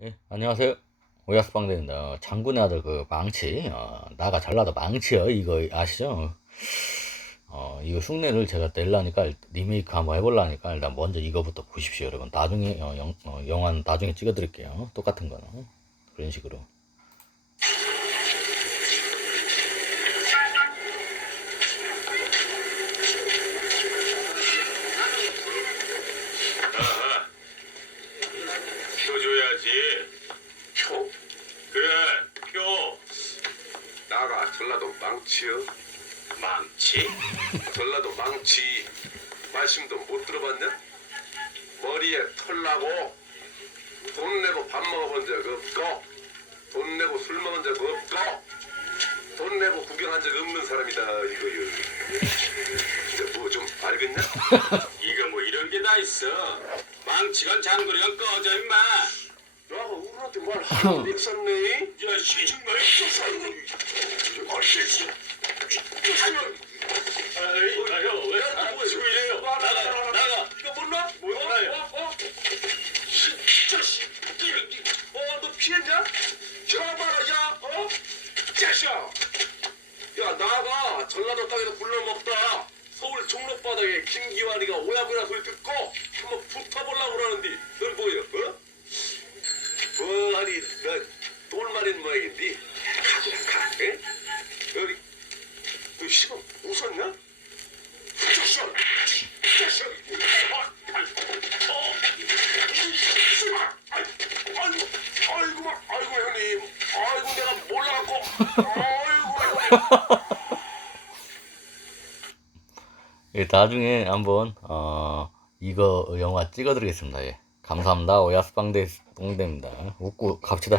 예, 안녕하세요. 오야스방대입니다. 장군의 아들 그 망치, 어, 나가 잘나다 망치요. 이거 아시죠? 어, 이거 흉내를 제가 낼라니까 리메이크 한번 해볼라니까 일단 먼저 이거부터 보십시오, 여러분. 나중에 어, 영, 어, 영화 나중에 찍어드릴게요. 똑같은 거는 그런 식으로. 표? 그래, 표. 나가 전라도 망치요. 망치? 전라도 망치. 말씀도 못 들어봤냐? 머리에 털 나고 돈 내고 밥 먹어본 적 없고 돈 내고 술 먹은 적 없고 돈 내고 구경한 적 없는 사람이다 이거요. 이제 뭐좀 알겠냐? 이거 뭐 이런 게 다 있어. 망치건 장구리건 꺼져 임마. 피했냐? 저봐라, 야, 어? 자식아. 야, 나가. 전라도 땅에서 굴러 먹다. 서울 종로바닥에 김기환이가 오야부야 소리 듣고 한번 붙어보려고 그러는데 내가 몰라갖고. 예, 나중에 한번 어, 이거 영화 찍어드리겠습니다. 예. 감사합니다. 오야스방대 동대입니다. 웃고 갑시다.